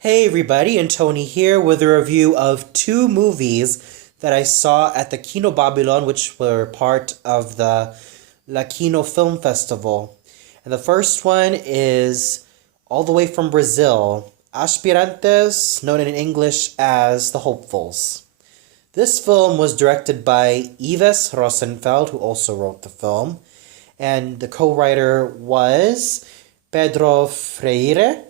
Hey everybody, and Tony here with a review of two movies that I saw at the Kino Babylon, which were part of the Kino Film Festival. And the first one is all the way from Brazil, Aspirantes, known in English as The Hopefuls. This film was directed by Ives Rosenfeld, who also wrote the film, and the co-writer was Pedro Freire.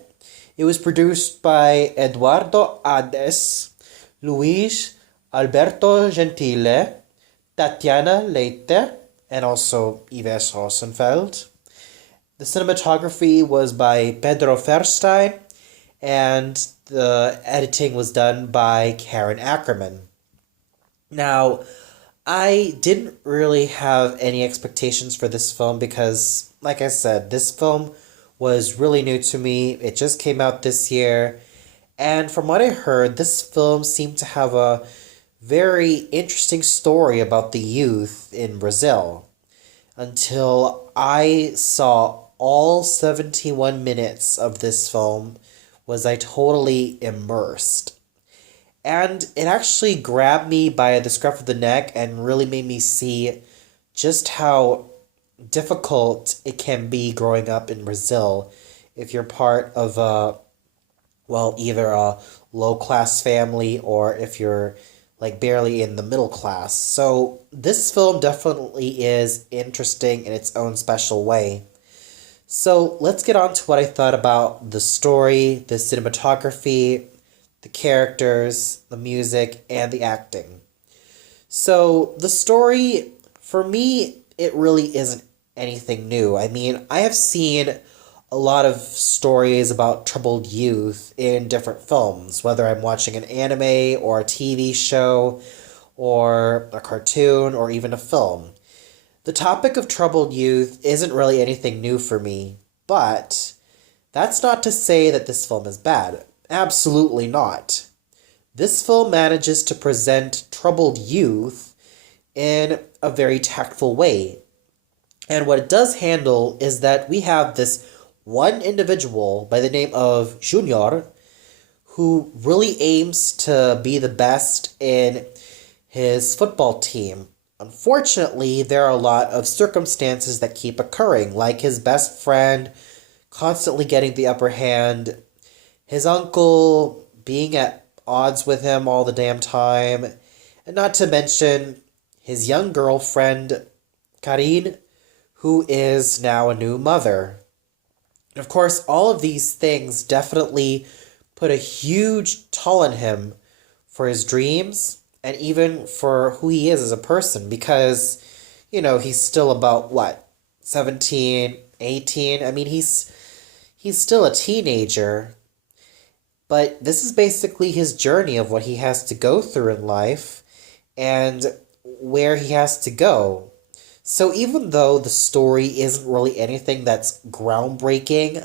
It was produced by Eduardo Ades, Luis Alberto Gentile, Tatiana Leite, and also Ives Rosenfeld. The cinematography was by Pedro Fernstein, and the editing was done by Karen Ackerman. Now, I didn't really have any expectations for this film because, like I said, this film was really new to me. It just came out this year. And from what I heard, this film seemed to have a very interesting story about the youth in Brazil. Until I saw all 71 minutes of this film, was I totally immersed. And it actually grabbed me by the scruff of the neck and really made me see just how difficult it can be growing up in Brazil if you're part of either a low class family or if you're like barely in the middle class. So this film definitely is interesting in its own special way. So let's get on to what I thought about the story, the cinematography, the characters, the music, and the acting. So the story, for me, it really isn't anything new. I mean, I have seen a lot of stories about troubled youth in different films, whether I'm watching an anime or a TV show or a cartoon or even a film. The topic of troubled youth isn't really anything new for me, but that's not to say that this film is bad. Absolutely not. This film manages to present troubled youth in a very tactful way. And what it does handle is that we have this one individual by the name of Junior who really aims to be the best in his football team. Unfortunately, there are a lot of circumstances that keep occurring, like his best friend constantly getting the upper hand, his uncle being at odds with him all the damn time, and not to mention his young girlfriend, Karine, who is now a new mother. And of course, all of these things definitely put a huge toll on him for his dreams and even for who he is as a person because, he's still about, 17, 18? I mean, he's still a teenager, but this is basically his journey of what he has to go through in life and where he has to go. So even though the story isn't really anything that's groundbreaking,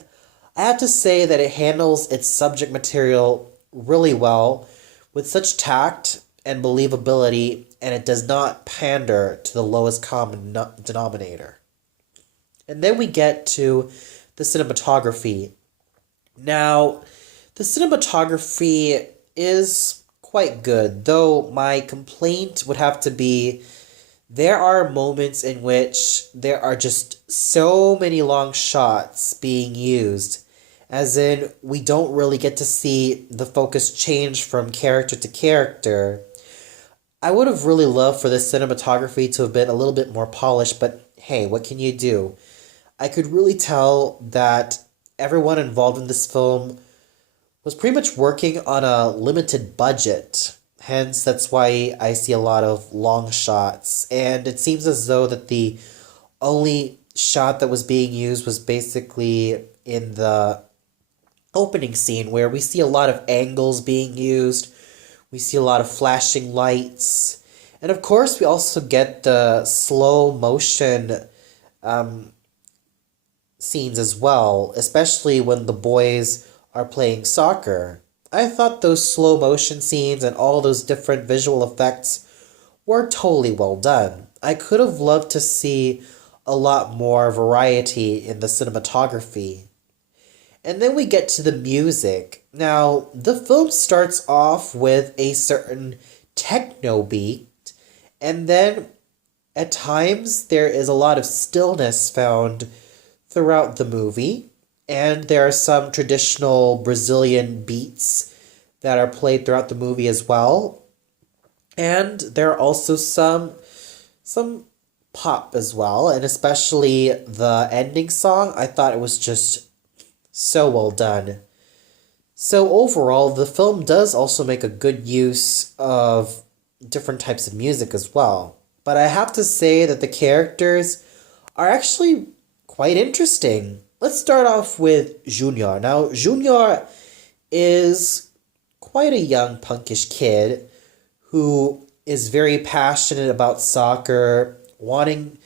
I have to say that it handles its subject material really well with such tact and believability, and it does not pander to the lowest common denominator. And then we get to the cinematography. Now, the cinematography is quite good, though my complaint would have to be there are moments in which there are just so many long shots being used, as in we don't really get to see the focus change from character to character. I would have really loved for this cinematography to have been a little bit more polished, but hey, what can you do? I could really tell that everyone involved in this film was pretty much working on a limited budget. Hence, that's why I see a lot of long shots. And it seems as though that the only shot that was being used was basically in the opening scene where we see a lot of angles being used. We see a lot of flashing lights. And of course, we also get the slow motion scenes as well, especially when the boys are playing soccer. I thought those slow motion scenes and all those different visual effects were totally well done. I could have loved to see a lot more variety in the cinematography. And then we get to the music. Now, the film starts off with a certain techno beat, and then at times there is a lot of stillness found throughout the movie, and there are some traditional Brazilian beats that are played throughout the movie as well. And there are also some pop as well, and especially the ending song. I thought it was just so well done. So overall, the film does also make a good use of different types of music as well. But I have to say that the characters are actually quite interesting. Let's start off with Junior. Now, Junior is quite a young punkish kid who is very passionate about soccer, wanting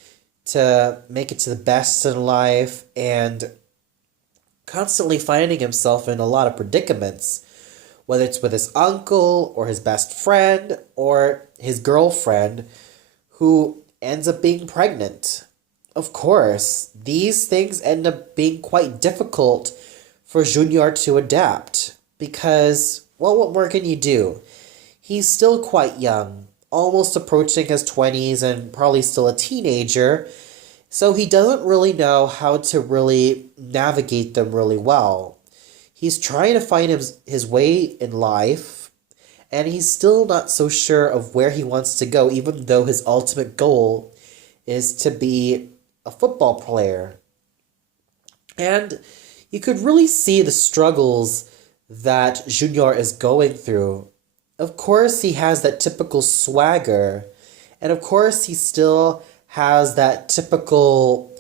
to make it to the best in life, and constantly finding himself in a lot of predicaments, whether it's with his uncle or his best friend or his girlfriend who ends up being pregnant. Of course, these things end up being quite difficult for Junior to adapt because, well, what more can you do? He's still quite young, almost approaching his 20s and probably still a teenager, so he doesn't really know how to really navigate them really well. He's trying to find his way in life, and he's still not so sure of where he wants to go, even though his ultimate goal is to be a football player. And you could really see the struggles that Junior is going through. Of course, he has that typical swagger, and of course, he still has that typical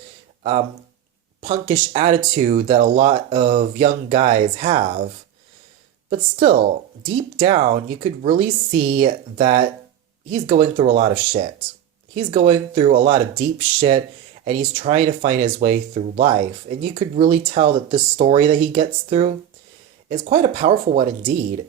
punkish attitude that a lot of young guys have. But still, deep down, you could really see that he's going through a lot of shit. He's going through a lot of deep shit, and he's trying to find his way through life. And you could really tell that this story that he gets through is quite a powerful one indeed.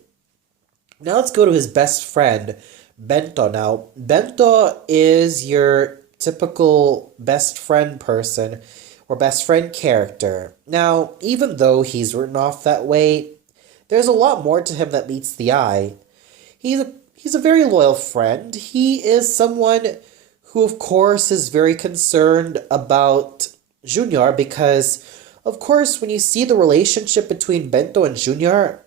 Now let's go to his best friend, Bento. Now, Bento is your typical best friend person or best friend character. Now, even though he's written off that way, there's a lot more to him that meets the eye. He's a very loyal friend. He is someone who, of course, is very concerned about Junior because, of course, when you see the relationship between Bento and Junior,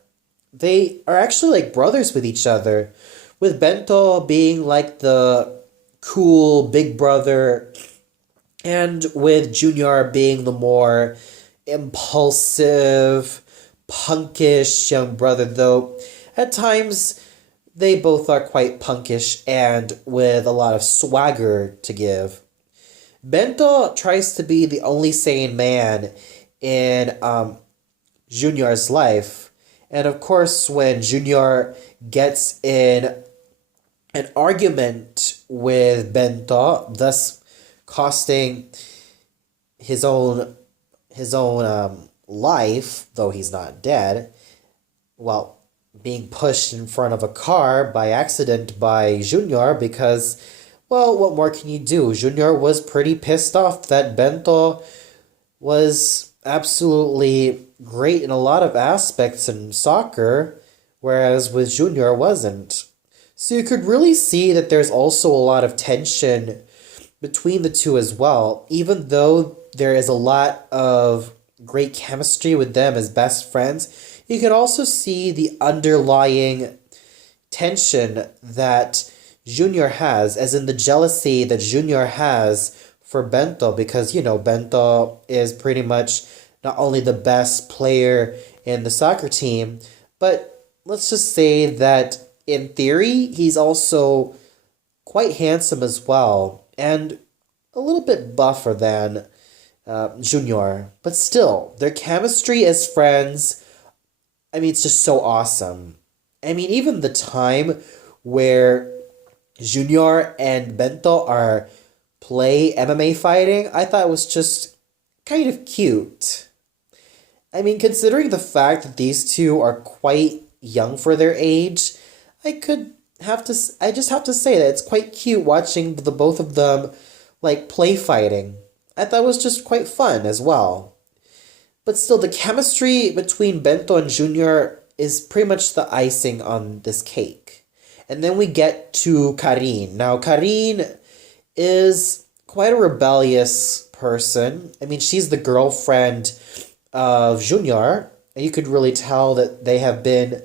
they are actually like brothers with each other, with Bento being like the cool big brother, and with Junior being the more impulsive, punkish young brother, though at times they both are quite punkish and with a lot of swagger to give. Bento tries to be the only sane man in Junior's life. And of course, when Junior gets in an argument with Bento, thus costing his own life, though he's not dead, well, being pushed in front of a car by accident by Junior because, well, what more can you do? Junior was pretty pissed off that Bento was absolutely great in a lot of aspects in soccer, whereas with Junior wasn't. So you could really see that there's also a lot of tension between the two as well, even though there is a lot of great chemistry with them as best friends. You can also see the underlying tension that Junior has, as in the jealousy that Junior has for Bento, because, you know, Bento is pretty much not only the best player in the soccer team, but let's just say that in theory, he's also quite handsome as well, and a little bit buffer than Junior. But still, their chemistry as friends, I mean, it's just so awesome. I mean, even the time where Junior and Bento are play MMA fighting, I thought it was just kind of cute. I mean, considering the fact that these two are quite young for their age, I just have to say that it's quite cute watching the both of them like play fighting. I thought it was just quite fun as well. But still, the chemistry between Bento and Junior is pretty much the icing on this cake. And then we get to Karin. Now, Karin is quite a rebellious person. I mean, she's the girlfriend of Junior, and you could really tell that they have been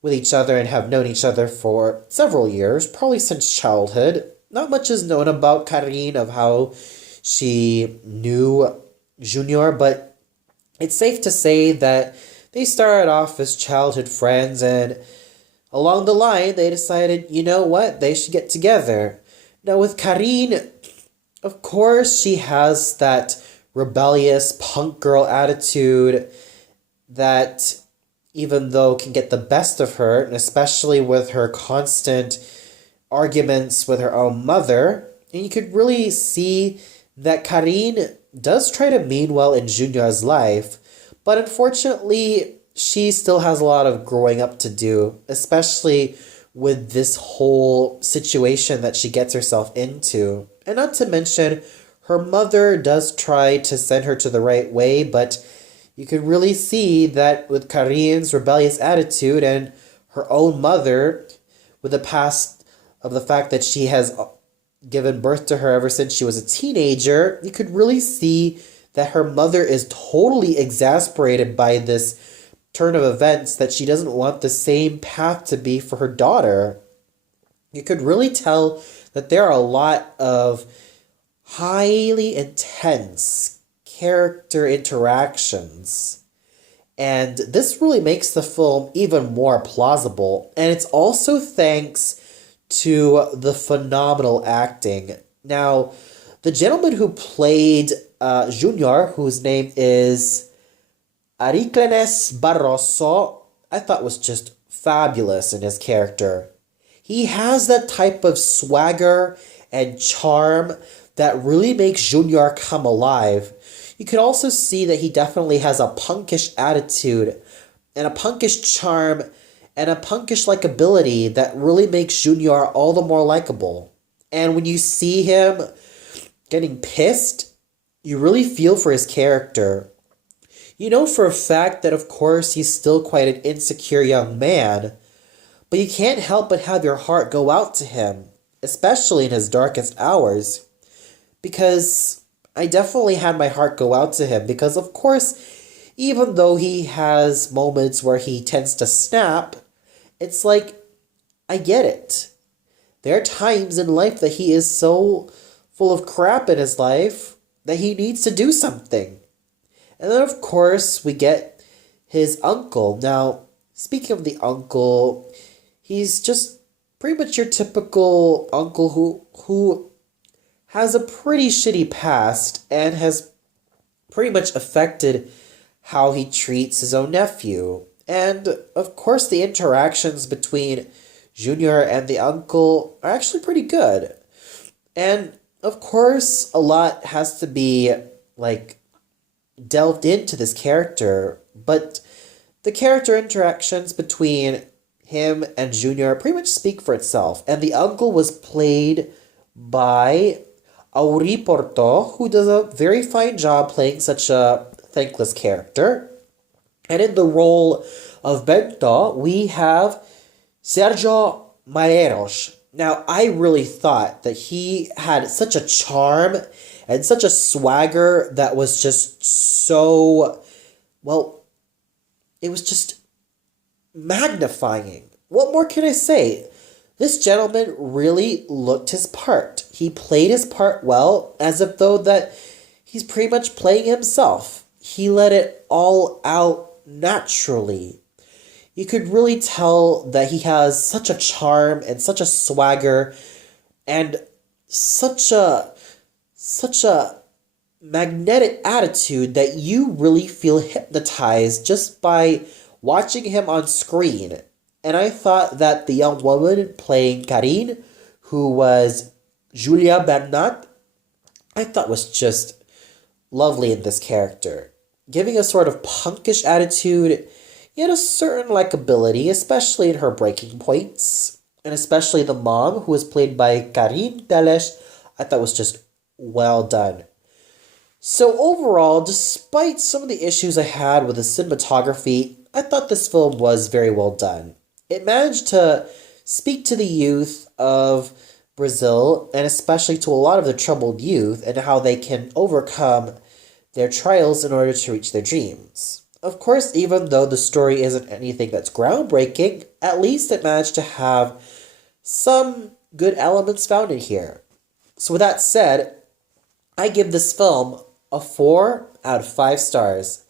with each other and have known each other for several years, probably since childhood. Not much is known about Karin of how she knew Junior, but it's safe to say that they started off as childhood friends, and along the line, they decided, you know what, they should get together. Now, with Karin, of course, she has that rebellious punk girl attitude that, even though can get the best of her, and especially with her constant arguments with her own mother, and you could really see that Karin does try to mean well in Junior's life, but unfortunately, she still has a lot of growing up to do, especially with this whole situation that she gets herself into. And not to mention, her mother does try to send her to the right way, but you could really see that with Karin's rebellious attitude and her own mother, with the past of the fact that she has given birth to her ever since she was a teenager, you could really see that her mother is totally exasperated by this turn of events, that she doesn't want the same path to be for her daughter. You could really tell that there are a lot of highly intense character interactions. And this really makes the film even more plausible. And it's also thanks to the phenomenal acting. Now, the gentleman who played Junior, whose name is Arriclenes Barroso, I thought was just fabulous in his character. He has that type of swagger and charm that really makes Junior come alive. You could also see that he definitely has a punkish attitude and a punkish charm and a punkish likability that really makes Junior all the more likable. And when you see him getting pissed, you really feel for his character. You know for a fact that, of course, he's still quite an insecure young man, but you can't help but have your heart go out to him, especially in his darkest hours, because I definitely had my heart go out to him, because, of course, even though he has moments where he tends to snap, it's like, I get it. There are times in life that he is so full of crap in his life that he needs to do something. And then, of course, we get his uncle. Now, speaking of the uncle, he's just pretty much your typical uncle who has a pretty shitty past and has pretty much affected how he treats his own nephew. And, of course, the interactions between Junior and the uncle are actually pretty good. And, of course, a lot has to be, delved into this character, but the character interactions between him and Junior pretty much speak for itself. And the uncle was played by Porto, who does a very fine job playing such a thankless character. And in the role of Bento, we have Sergio Malheiros. Now, I really thought that he had such a charm and such a swagger that was just so, it was just magnifying. What more can I say? This gentleman really looked his part. He played his part well, as if though that he's pretty much playing himself. He let it all out naturally. You could really tell that he has such a charm and such a swagger and such a magnetic attitude that you really feel hypnotized just by watching him on screen. And I thought that the young woman playing Karin, who was Julia Bernat, I thought was just lovely in this character. Giving a sort of punkish attitude, yet a certain likability, especially in her breaking points. And especially the mom, who was played by Karin Teles, I thought was just well done. So overall, despite some of the issues I had with the cinematography, I thought this film was very well done. It managed to speak to the youth of Brazil, and especially to a lot of the troubled youth, and how they can overcome their trials in order to reach their dreams. Of course, even though the story isn't anything that's groundbreaking, at least it managed to have some good elements found in here. So with that said, I give this film a 4 out of 5 stars.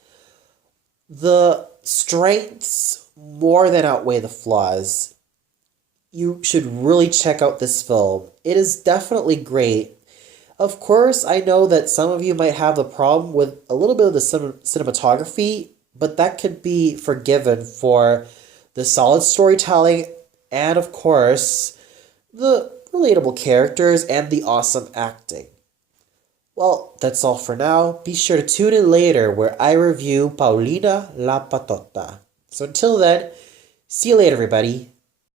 The strengths more than outweigh the flaws. You should really check out this film. It is definitely great. Of course, I know that some of you might have a problem with a little bit of the cinematography, but that could be forgiven for the solid storytelling and, of course, the relatable characters and the awesome acting. Well, that's all for now. Be sure to tune in later where I review Paulina La Patota. So until then, see you later, everybody.